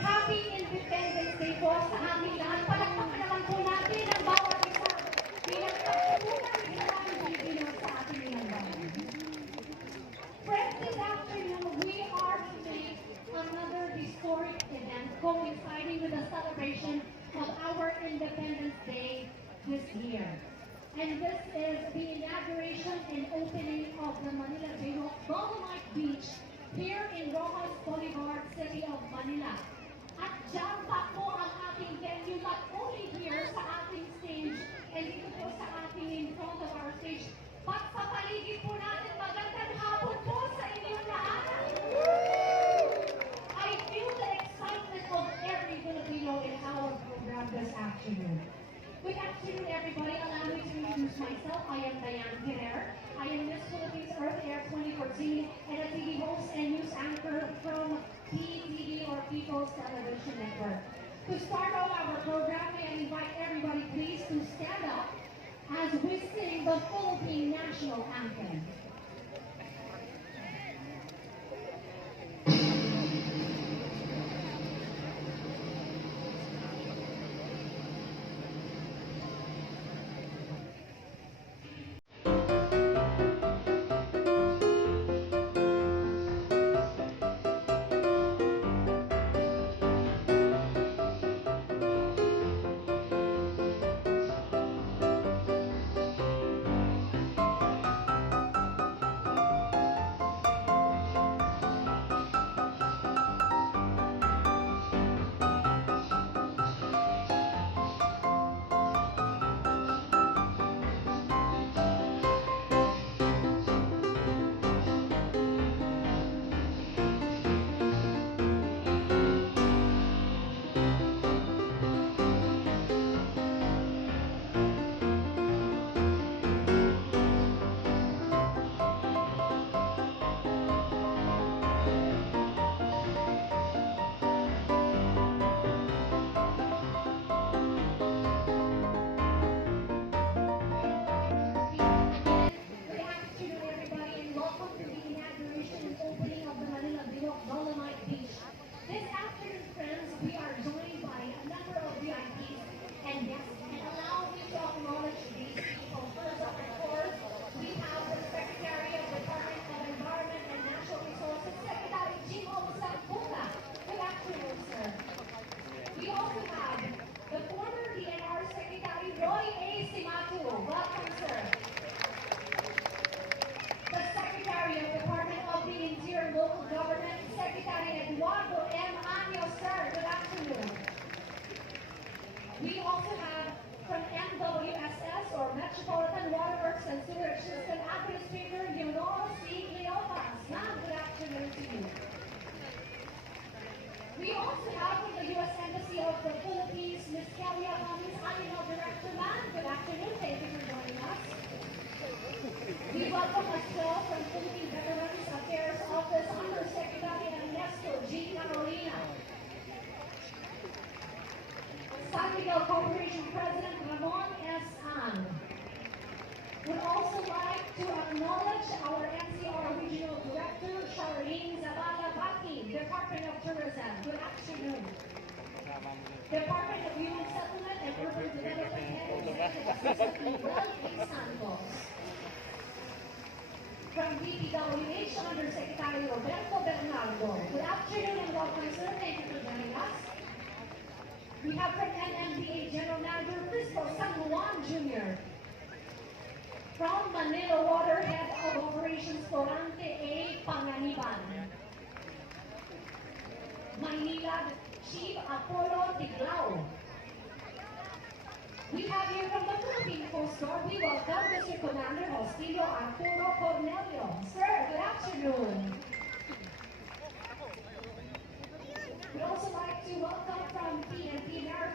Happy Independence Day po sa aming lahat. Palakpakan naman po natin ang bawat isa. Bilang pagkukunan ng aming Pilipino sa ating ilang. Friends, this afternoon we are doing another historic event coinciding with the celebration of our Independence Day this year. And this is the inauguration and opening of the Manila Bayrock Dolomite Beach here in Rojas Boulevard, City of Manila. At dyan pa po ang ating venue, not only here sa ating stage, and dito po sa ating in front of our stage, but sa paligid po natin, magandang hapon po sa inyong lahat. I feel the excitement of every Filipino in our program this afternoon. Good afternoon, everybody. Allow me to introduce myself. I am Diane Guerrero. I am Miss Philippines Earth Air 2014 and a TV host and news anchor from PTV or People's Television Network. To start off our program, may I invite everybody please to stand up as we sing the Philippine National Anthem. We also have from MWSS or Metropolitan Waterworks and Sewerage System Administrator Leonora C. Leopas. Ma'am, good afternoon to you. We also have from the U.S. Embassy of the Philippines, Ms. Kelly Abamis, Animal Director. Ma'am, good afternoon. Thank you for joining us. We welcome as well from Philippine Veterans Affairs Office Undersecretary Ernesto G. Carolina. San Miguel Corporation President Ramon S. Ang. Would also like to acknowledge our NCR Regional Director, Charlene Zavala Baki, Department of Tourism. Good afternoon. Department of Human Settlement and Urban Development Head Executive Assistant Welty Santos. From DPWH, Undersecretary Roberto Bernardo. Good afternoon and welcome, sir. Thank you for joining us. We have from NMDA General Manager Cristo San Juan Jr. From Manila Water, Head of Operations Florante A. Panganiban. Maynila Chief Apollo Tiglao. We have here from the Philippine Coast Guard, we welcome Mr. Commander Hostilio Arturo Cornelio. Sir, good afternoon. We'd also like to welcome from PNP Maritime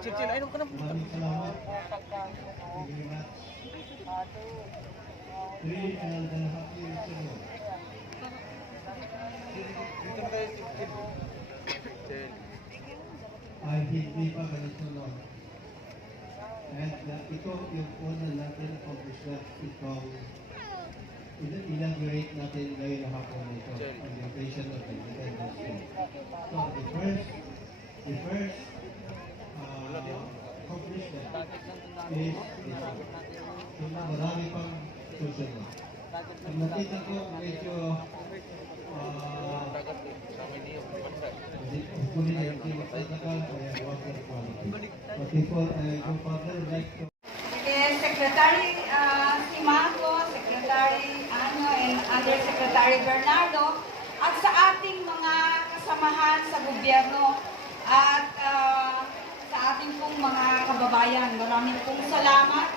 Chill, ayun ka na. Maraming salamat. Thank you very much. 3 and a half years ago. Dito na tayo, chill. Ay, hindi pa ganito noon. And ito yung una natin accomplishment itong inaugurate natin ngayon na hapon ito, ang invitation of the Independence Day. So, the first accomplishment is marami pang susunod. Ang nakita ko medyo hopefully hindi magtatagal kaya water quality. But before I go further, I'd like to Secretary Simago, Secretary and Undersecretary Bernardo, at sa ating mga kasamahan sa gobyerno at sa ating pong mga kababayan. Maraming pong salamat.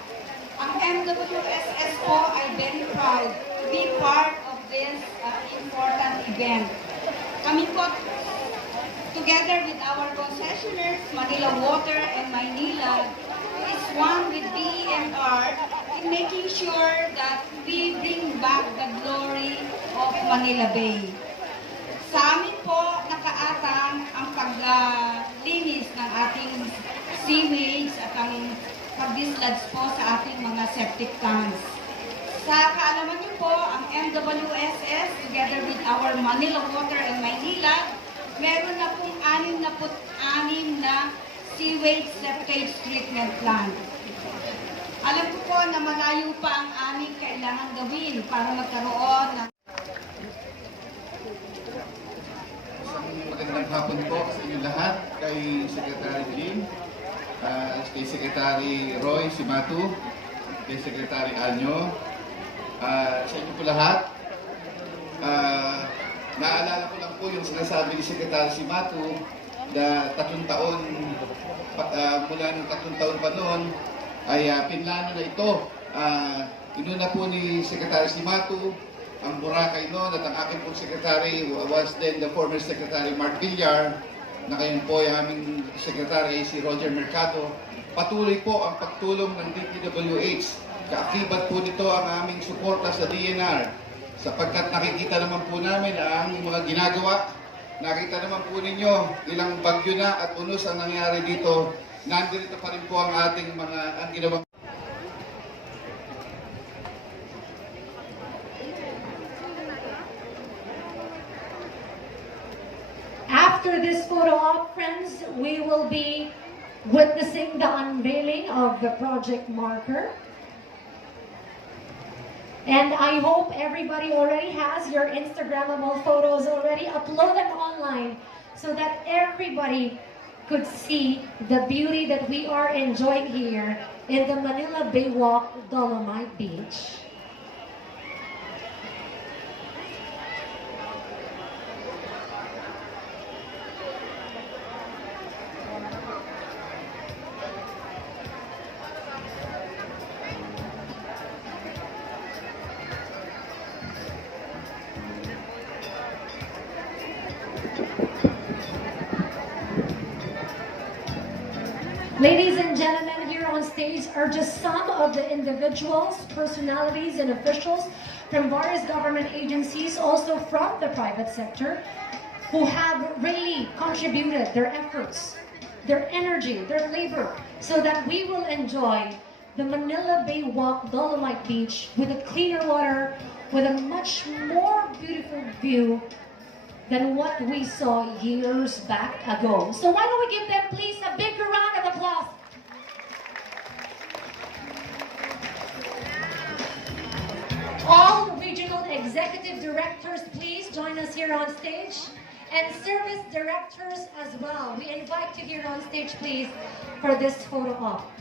Ang MWSS po ay very proud to be part of this important event. Kami po, together with our concessionaires, Manila Water and Maynila, is one with DEMR in making sure that we bring back the glory of Manila Bay. Sa amin po, nakaatang ang paglinis ng ating sewage at ang pag-dislodge po sa ating mga septic tanks. Sa kaalaman niyo po, ang MWSS, together with our Manila Water and Maynila, meron na pong 66 na sewage septage treatment plant. Alam ko po na malayo pa ang aming kailangan gawin para magkaroon ng magandang hapon po sa inyo lahat, kay Secretary Jim, kay Secretary Roy Simatu, kay Secretary Anyo, sa inyo po lahat. Naalala ko lang po yung sinasabi ni Secretary Simatu na 3 taon, mula ng 3 taon pa noon, ay pinlano na ito. Inuna po ni Secretary Simatu ang Boracay noon at ang aking pong Secretary was then the former Secretary Mark Villar, na ngayon po ay aming Secretary si Roger Mercado. Patuloy po ang pagtulong ng DPWH. Kaakibat po nito ang aming suporta sa DNR sapagkat nakikita naman po namin ang mga ginagawa. Nakita naman po ninyo ilang bagyo na at unos ang nangyari dito. Nandito pa rin po ang ating ang ginawang After this photo op, friends, we will be witnessing the unveiling of the project marker. And I hope everybody already has your Instagrammable photos already. Upload them online so that everybody could see the beauty that we are enjoying here in the Manila Baywalk Dolomite Beach. Ladies and gentlemen, here on stage are just some of the individuals, personalities, and officials from various government agencies, also from the private sector, who have really contributed their efforts, their energy, their labor, so that we will enjoy the Manila Baywalk Dolomite Beach with a cleaner water, with a much more beautiful view than what we saw years back ago. So why don't we give them, please, a big round of applause. All regional executive directors, please join us here on stage. And service directors as well. We invite you here on stage, please, for this photo op.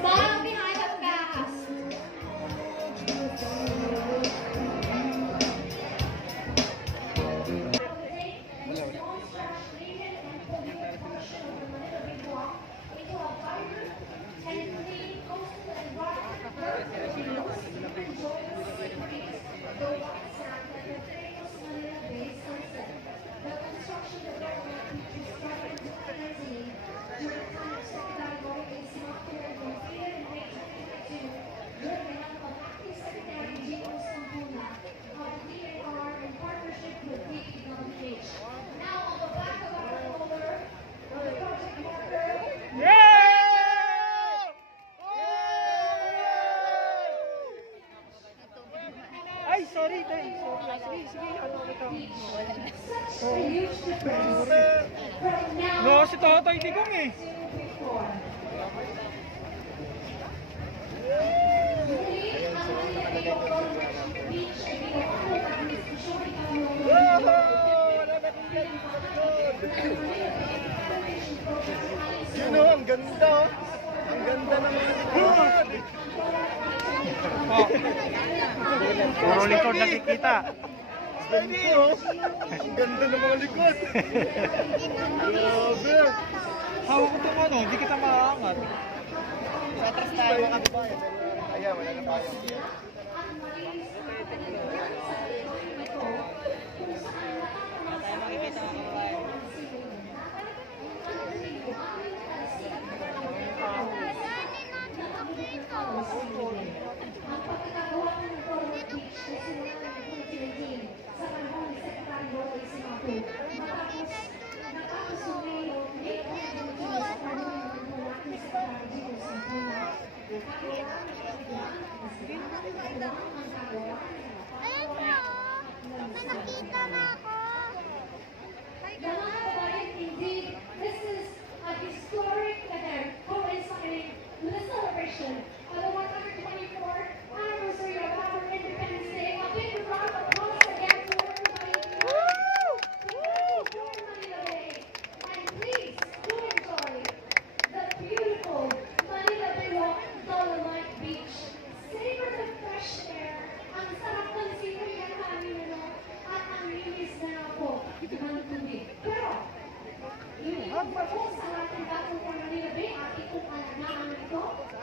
Smile behind the mask. Such a huge difference from now No, si Totoy Digong eh. to before. Muli, ang Manila Bay of Golden Beach ay binabalik at diskusyon ang Yun o, ang ganda oh. Ang ganda ng mga likod. Puro likod nakikita. Steady oh. Ang ganda ng mga likod. Grabe. Hawak ko itong ano, hindi kita maaangat. Sa atras tayo mga kababayan. Ayan, wala na tayo. Ang pagkakagawa ng Golden Beach na simulan ng 2017 sa panahon ni Secretary Roy Simato. Matapos sumayo, late 2017 sa panahon ng Malaking Secretary Gino Santana. Kailangan na kailangan ang kagawa. Mga kabayan, indeed, this is a historic event coinciding with the celebration of the 124th anniversary of our Independence Day. A big round of applause again to everybody here. Manila Bay. And please do enjoy the beautiful Manila Bay Walk, Dolomite Beach. Savor the fresh air. Ang sarap ng scenery ng hangin, at ang linis na po ng tubig. Pero, yung propose sa ating batong for Manila Bay at itong alagaan ito at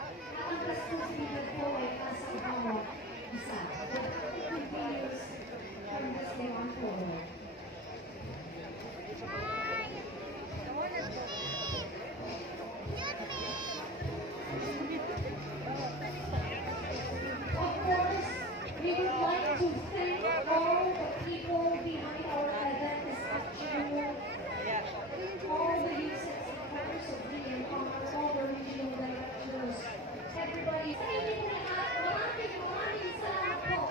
ang responsibilidad po ay sa bawat isa. It continues from this day on forward. Of course, we would like to thank all the people behind our event this afternoon. All the youth and supporters of DNR, all the regional directors, everybody. Sa inyong lahat, maraming salamat po.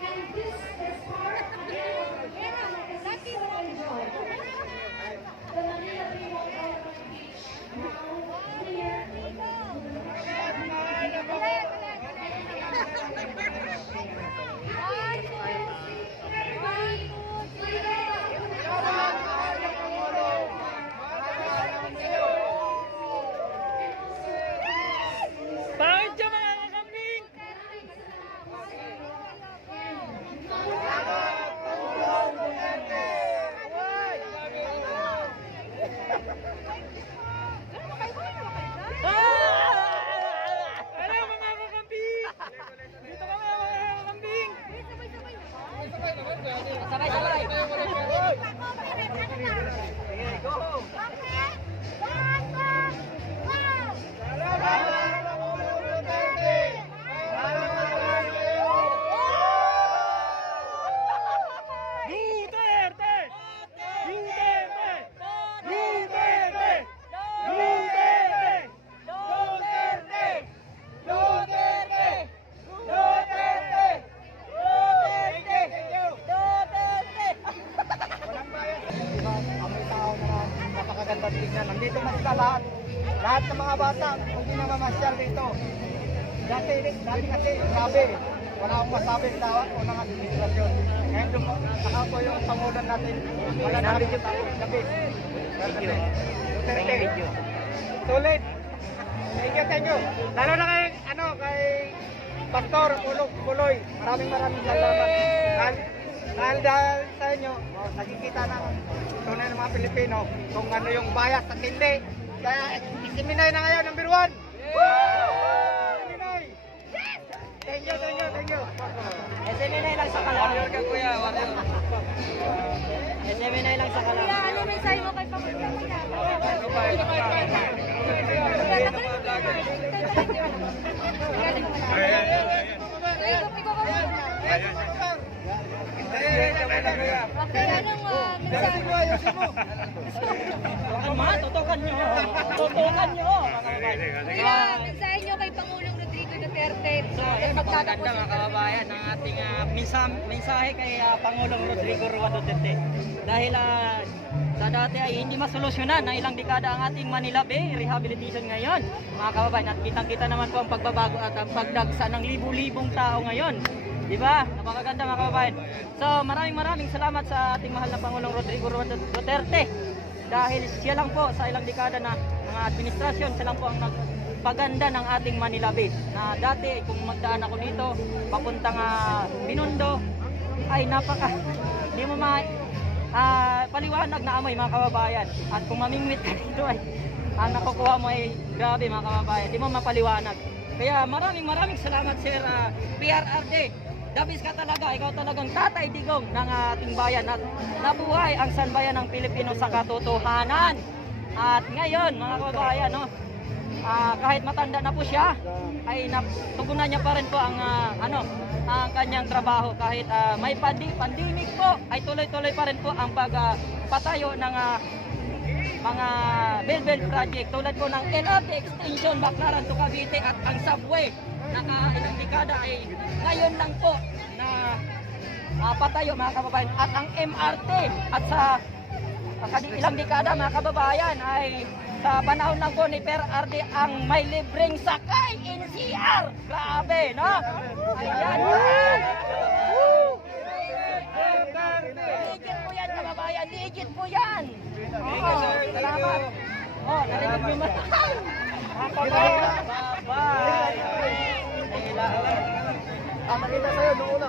And this is part again of our Manila Legacy So Enjoy. The Manila Bay Walk Dolomite Beach, now clear. Bakit dyan mga kakambing? Ano mga kakambing? Dito kami mga kakambing. Sabay-sabay. Duterte! Duterte! Duterte! Duterte! Duterte! Duterte! Duterte! Walang bayan. Amoy tao na napakaganda tingnan. Nandito na sila lahat. Lahat ng mga bata, hindi na mamasyal dito. Dati kasi sabi, wala akong masabi sa unang administrasyon. Ngayon saka po yung pangulan natin. Wala na rin yung gabi. Thank you. Sulit. Thank you. Lalo na kay Pastor Puloy. Maraming salamat. Dahil sa inyo, nakikita ng tunay ng mga Pilipino kung ano yung bias at hindi. Kaya isiminay na ngayon, number 1. Isiminay. Thank you. Isiminay lang sa kalam. Warrior ka kuya, warrior. Isiminay lang sa kalam. Kuya, ano mensahe mo kay Pamela? Tutukan nyo. Kuya, mensahe nyo kay Pangulong Rodrigo Duterte. Duterte. So, ayun, napakaganda mga kababayan ng ating mensahe kay Pangulong Rodrigo Roa Duterte. Dahil sa dati ay hindi masolusyonan ng ilang dekada ang ating Manila Bay rehabilitation ngayon. Mga kababayan, at kitang-kita naman po ang pagbabago at ang pagdagsa ng libu-libong tao ngayon. Di ba? Napakaganda mga kababayan. So, maraming salamat sa ating mahal na Pangulong Rodrigo Roa Duterte. Dahil siya lang po sa ilang dekada na mga administrasyon, siya lang po ang nagpaganda ng ating Manila Bay. Na dati, kung magdaan ako dito, papuntang Binondo, ay di mo paliwanag na amoy mga kababayan. At kung mamingwit ka dito ay ang nakukuha mo ay grabe mga kababayan. Di mo mapaliwanag. Kaya maraming salamat Sir PRRD. Dabis ka talaga, ikaw talagang tatay digong ng ating bayan at nabuhay ang sanbayan ng Pilipino sa katotohanan. At ngayon mga kababayan, no, kahit matanda na po siya, ay tugunan niya pa rin po ang ang kanyang trabaho. Kahit may pandemic po, ay tuloy-tuloy pa rin po ang pagpatayo ng mga build project tulad po ng LRT extension Baclaran to Cavite at ang subway na ilang dekada ay ngayon lang po na patayo mga kababayan, at ang MRT at sa ilang dekada mga kababayan ay sa panahon lang po ni PRRD ang may libreng sakay NCR. Grabe, no? Ayan. Digit po yan kababayan, digit po yan. Salamat. Narinig mo man. Bye-bye. Nakita sa'yo, nung una.